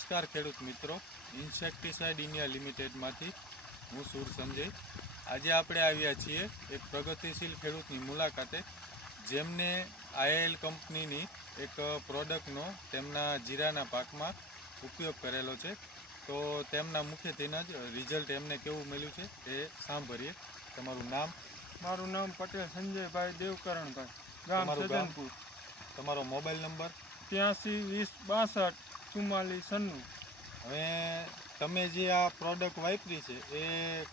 નમસ્કાર ખેડૂત મિત્રો, ઇન્સેક્ટિસાઇડ ઇન્ડિયા લિમિટેડમાંથી હું સુર સંજય. આજે આપણે આવ્યા છીએ એક પ્રગતિશીલ ખેડૂતની મુલાકાતે, જેમને આઈએલ કંપનીની એક પ્રોડક્ટનો તેમના જીરાના પાકમાં ઉપયોગ કરેલો છે. તો તેમના મુખેથી જ રિઝલ્ટ એમને કેવું મળ્યું છે એ સાંભળીએ. તમારું નામ? મારું નામ પટેલ સંજયભાઈ દેવકરણભાઈ, ગામ સજનપુર. તમારો મોબાઈલ નંબર? 83 20 62 44 96. હવે તમે જે આ પ્રોડક્ટ વાપરી છે એ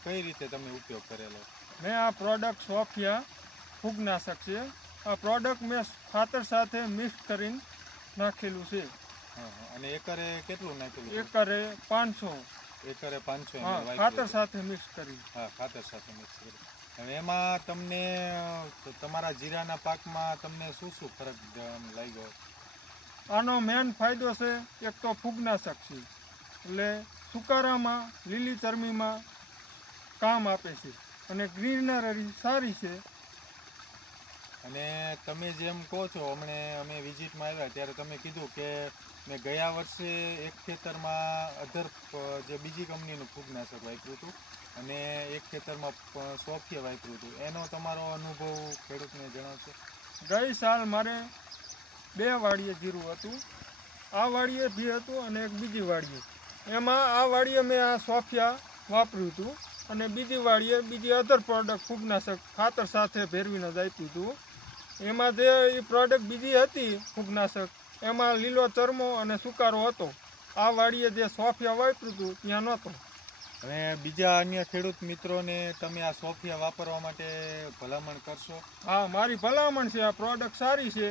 કઈ રીતે તમે ઉપયોગ કરેલો? મેં આ પ્રોડક્ટ સોફિયા ફૂગનાશક છે. આ પ્રોડક્ટ મેં ખાતર સાથે મિક્સ કરીને નાખેલું છે. અને એકરે કેટલું નાખેલું? એકરે 500. એકરે 500 હા, ખાતર સાથે મિક્સ કરી. હા, ખાતર સાથે મિક્સ કરી. હવે એમાં તમને તમારા જીરાના પાકમાં તમને શું શું ફરક લાગ્યો? આનો મેન ફાયદો છે, એક તો ફૂગનાશક છે, એટલે સુકારામાં લીલી ચરમીમાં કામ આપે છે અને ગ્રીનરી સારી છે. અને તમે જેમ કહો છો, અમે વિઝિટમાં આવ્યા ત્યારે તમે કીધું કે મેં ગયા વર્ષે એક ખેતરમાં જે બીજી કંપનીનું ફૂગનાશક વાપર્યું હતું અને એક ખેતરમાં સોફિયા વાપર્યું હતું. એનો તમારો અનુભવ ખેડૂતને જણાવશો? ગઈ સાલ મારે 2 વાડીએ જીરું હતું. આ વાડીએ બી હતું અને એક બીજી વાડીએ. એમાં આ વાડીએ મેં આ સોફિયા વાપર્યું હતું અને બીજી વાડીએ બીજી અધર પ્રોડક્ટ ફૂગનાશક ખાતર સાથે ભેરવીને જ આપ્યું હતું. એમાં જે એ પ્રોડક્ટ બીજી હતી ફૂગનાશક, એમાં લીલો ચરમો અને સુકારો હતો. આ વાડીએ જે સોફિયા વાપર્યું હતું ત્યાં નહોતો. હવે બીજા અન્ય ખેડૂત મિત્રોને તમે આ સોફિયા વાપરવા માટે ભલામણ કરશો? હા, મારી ભલામણ છે. આ પ્રોડક્ટ સારી છે,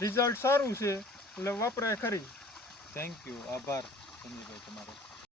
રિઝલ્ટ સારું છે, એટલે વપરાય ખરી. થેન્ક યુ, આભાર સંજયભાઈ તમારો.